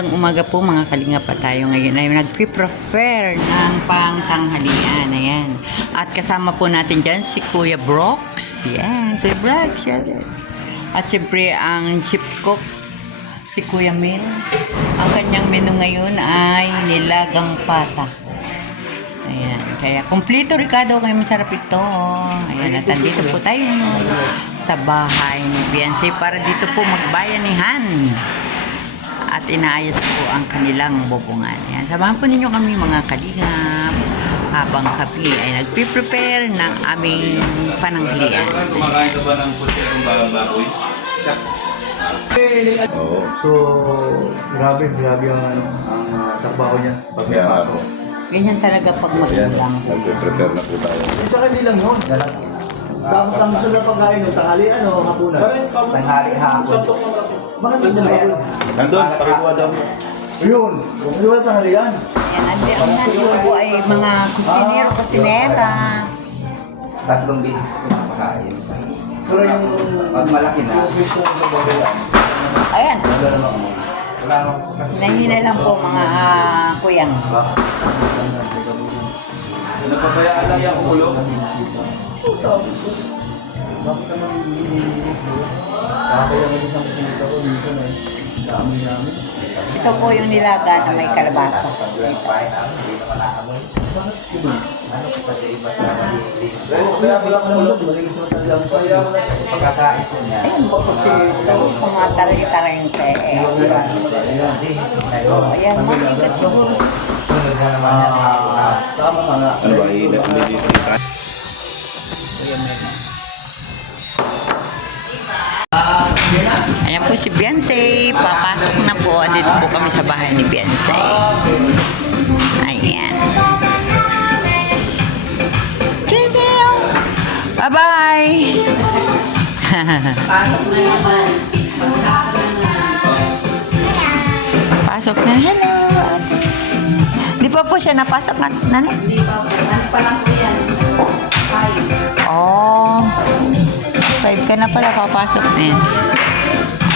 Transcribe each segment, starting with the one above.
Magandang umaga po mga kalinga pa tayo ngayon ay nagpe-prepare ng pangtanghalian. Ayan. At kasama po natin dyan si Kuya Brooks. Yan, Kuya Brooks. Yan. At siyempre ang chief cook si Kuya Mil. Ang kanyang menu ngayon ay nilagang pata. Ayan. Kaya kumpleto Ricardo, kaya masarap ito. Ayan. At andito po tayo sa bahay ni Beyonce para dito po magbayanihan. At inaayos po ang kanilang bubungan. Yan. Samahan po ninyo kami mga kalingap habang kami ay nagpe-prepare ng aming pananghalian. Kumakain ka ba ng puti ng baboy? Oo. So, grabe ang trabaho niya pag may Kaya pato. Ganyan talaga pag Ayan, magulang. nagpe-prepare na po tayo. Saka hindi lang yun. Tapos ang sunod na pagkain, tanghalian o hapunan? Tanghali hapon. Bakit hindi na Nandun, pakikuha daw. Ayun, kung hindi wala tanghalian. Yan, ang nandito po ay mga kusinero-kusinera. Tatlong beses ko pinapakain. Pero yung... Pag malaki na, Ayan, wala naman po kasi. nahina lang po mga kuyang. Napabayaan lang yung ulo. Bakit naman kaya may isang pinita ko dito na dami namin. Ito po yung nilaga na may kalabasa. Kaya wala ka naman doon, magiging sa talang kaya. Pagkakain ko niya. Ayun, bukod ito, mga taray-taray yung kaya. Ayan, mabigat siguro. Sunod na naman yan. Tama ka nga. Ano ba, iinit mo dito? Ayan po si Beyonce. Papasok na po. Andito po kami sa bahay ni Beyonce. Ayan. Chichil! Bye-bye! Pasok na naman. Pasok na. Hello! Di pa po siya napasok na, nanay? Hindi pa po. Ano pa lang po yan? Five. Oh. 5 ka na pala, papasok na yan.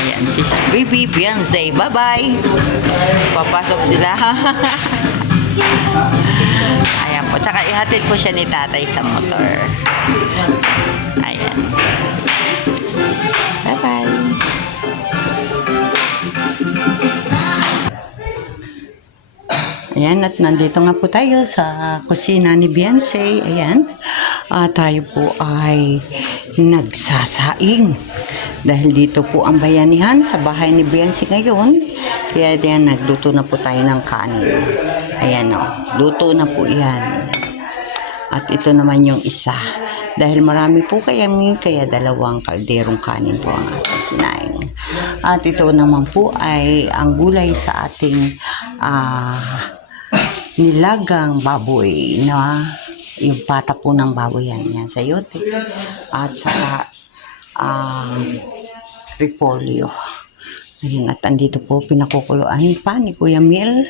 Ayan, si Baby Beyonce. Bye-bye! Papasok sila. Ayan po. Tsaka ihatid po siya ni tatay sa motor. Ayan. Bye-bye! Ayan, at nandito nga po tayo sa kusina ni Beyonce. Ayan. Tayo po ay nagsasaing. Dahil dito po ang bayanihan sa bahay ni Beyonce ngayon. Kaya diyan, nagluto na po tayo ng kanin. Ayan o, luto na po yan. At ito naman yung isa. Dahil marami po kaya dalawang kalderong kanin po ang ating sinaing. At ito naman po ay ang gulay sa ating nilagang baboy na yung pata po ng baboy yan sayote at saka repolyo. Ayun, at andito po pinakukuluan pa ni Kuya Mil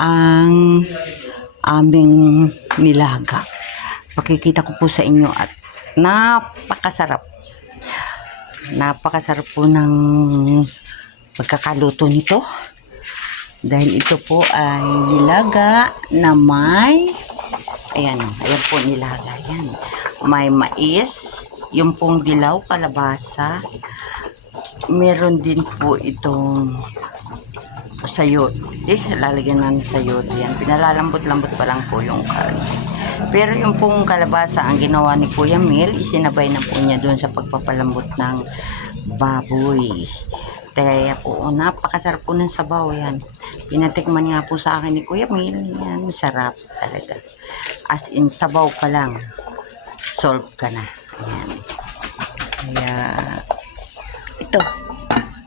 ang aming nilaga. Pakikita ko po sa inyo at napakasarap po ng pagkakaluto nito. Dahil ito po ay nilaga na may, ayan po nilaga, yan. May mais, yung pong dilaw, kalabasa. Meron din po itong sayot. Lalagyan na ng sayot. Yan, pinalalambot-lambot pa lang po yung karne. Pero yung pong kalabasa, ang ginawa ni Kuya Mil, isinabay na po niya doon sa pagpapalambot ng baboy. Kaya po, napakasarap po ng sabaw yan. Pinatikman nga po sa akin ni Kuya Mil. Yan, masarap talaga. As in, sabaw pa lang. Solve ka na. Ayan. Kaya, ito.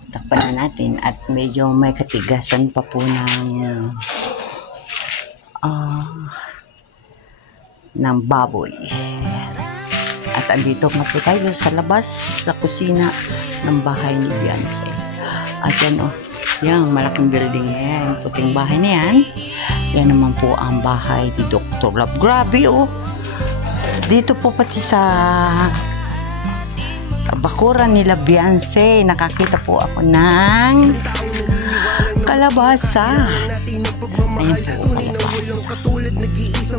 Takpan na natin. At medyo may katigasan pa po ng baboy. At andito nga po tayo sa labas, sa kusina ng bahay ni Beyonce. At yan yung malaking building yan, yung puting bahay na yan. Yan naman po ang bahay ni Dr. Love. Grabe dito po pati sa bakuran nila Beyonce, nakakita po ako ng kalabasa. Ayan po, kalabasa.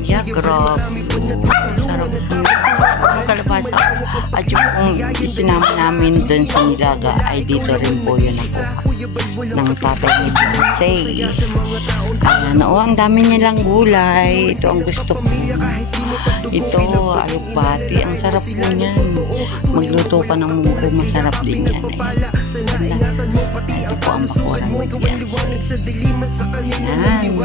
Yeah, grabe. Sarap po. Ang kalabasa. At yung kung isinama namin doon sa nilaga ay dito rin po yun ng tatay ni Beyonce. Ayan, ang dami nilang gulay. Ito ang gusto ko. Ito, alupati. Ang sarap po niyan. Magluto ka ng munggo, masarap din yan. Ito po ang bakuran ni Beyonce. Ayan.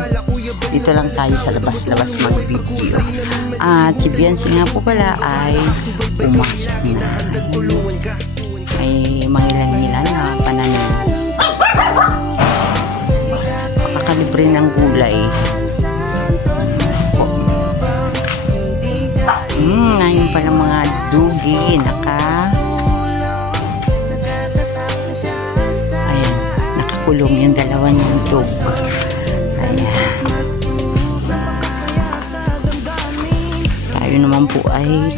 Dito lang tayo sa labas-labas mag-video. At si Beyonce nga po pala ay pumasok na. May mangilan-ngilan na pananim. Makakalibre ng gulay. Ngayon pala mga dugi. Ayan, nakakulong yung dalawa niyang dog. Ayan. Tayo naman po ay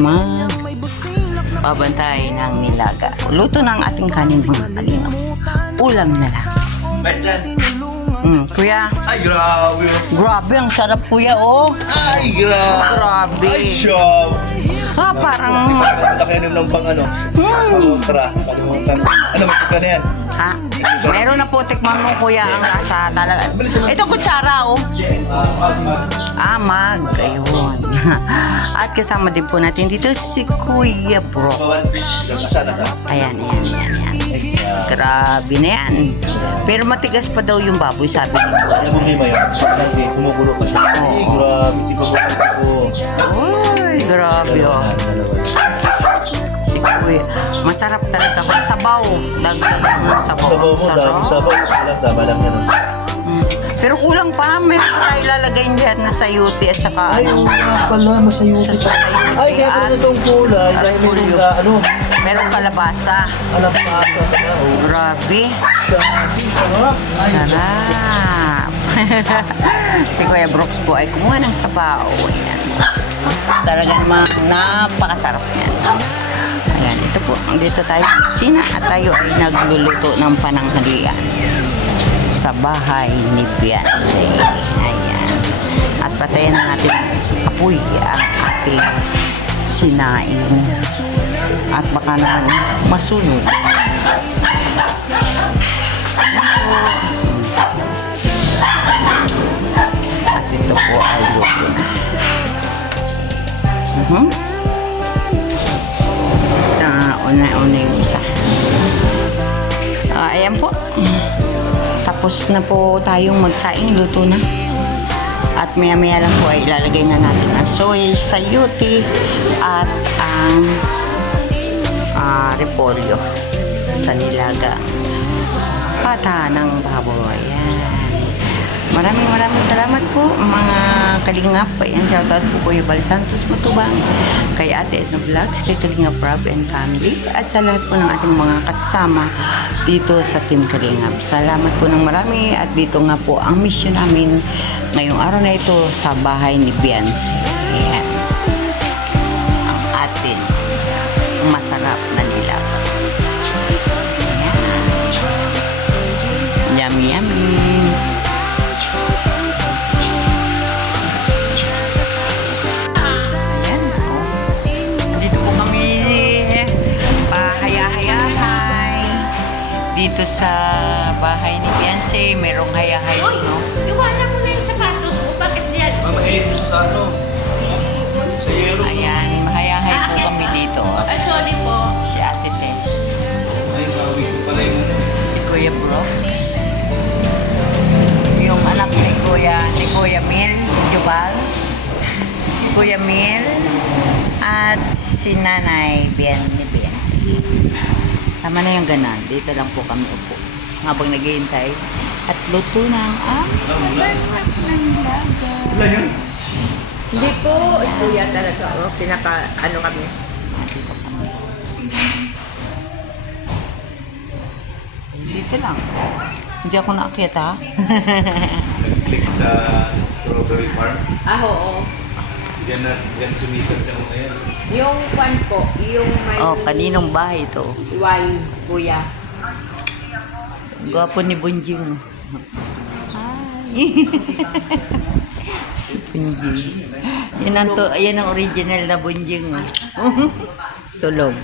babantay ng nilaga. Luto ng ating kanin mga kalino. Ulam na lang. Kuya. Ay, grabe. Grabe, ang sarap kuya, oh. Ay, grabe. Grabe. Ay, shop. Parang... Laki ng pang ano. Sa kontra. Kalimutan. Ano, matika na yan? Ha? Meron na po, tikman mo kuya ang lasa talaga. Ito kutsara, oh. Mag. Ayun. At kasama din po natin dito si Kuya Brooks. Ayan. Grabe na yan. Pero matigas pa daw yung baboy, sabi ni Kuya. Alam mo lima yun. Lagi, kumukulo pa siya. Ay, grabe. Tipagulo ko. Uy, grabe, oh. Si Kuya. Masarap talaga ako. Sabaw. Dagdagan mo sabaw. Sabaw mo, dami sabaw. Alam, tama lang yan. Pero kulang pa. Meron tayo lalagay dyan na sayuti at saka Ay, pala, masayuti sa pa. Ay, kaya pala itong kulay. Dahil meron ka, ano, merong kalabasa. alam pa asa na. Grabe. Sarap. Ay, Sarap. Si Kuya Brooks po ay kumuha ng sabaw. Ayan. Talaga namang napakasarap yan. Ayan, ito po. Dito tayo sa kusina at tayo ay nagluluto ng pananghalian sa bahay ni Beyonce. Ayan. At patayin na natin apoy ang ating sinain. At baka naman masunog. At ito po ay luto na. Una-una yung isa. Ayan po. Tapos na po tayong magsaing, luto na. At maya-maya lang po ay ilalagay na natin ang soy, sayuti, at ang repolyo sa nilaga. Pata ng baboy. Ayan. Maraming salamat po mga kalingap. Ayan, shoutout po Kuya Bal Santos Matubang, kay Ate Edna Vlogs, kay Kalingap Rob and family, at sa lahat po ng ating mga kasama dito sa Team Kalingap. Salamat po ng marami at dito nga po ang mission namin ngayong araw na ito sa bahay ni Beyonce. Ayan. Ang atin masarap na nilaga. Yummy. Ayan. Dito po kami haya-hayahay. Dito sa bahay ni Beyonce, merong hayahay Uy, no? iwanan mo na yung sapatos mo. Bakit yan? Mamahilit mo sa kano. Sa yero. Ayan, mahayahay po kami dito. Ay, sorry po. Si Ate Tess, Ay, bawi ko pala yun. si Kuya Brooks, yung anak ni Kuya Mil, si Jubal, si Kuya Mil, at si Nanay ni Beyonce. Tama na yung ganan. Dito lang po kami upo habang naghihintay at luto na ang masarap na nilaga. Wala yun. Hindi po. Kuya talaga. Oh, ano kami. Dito kami. Dito lang. Hindi ako naakyat ha. Nag-click sa strawberry farm. Oo. Yan sumikat sa mga yan. Yung kwan po, yung may... Oh, kaninong bahay ito? Wine, kuya. Gwapo ni Bunjing. Si Bunjing. Yan ang original na Bunjing. Oh. Tulog.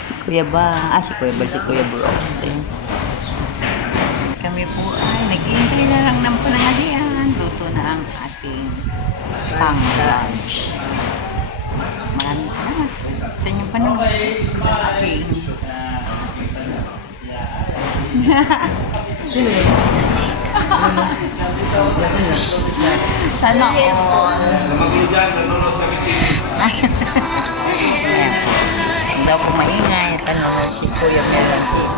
Si Kuya si Kuya Bal, si Kuya Bros. Ayun. Kami po ay nag-iintay na lang ng panangalian. Luto na ang ating pang-lunch. Maraming salamat sa inyong panonood sa aking sana all. Magulo dyan, nanonood kami TV. Hindi ako maingay. Tanong si Kuya Meron TV.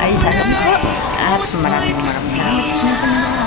Ay, salamat po. At maraming salamat sa inyong panonood.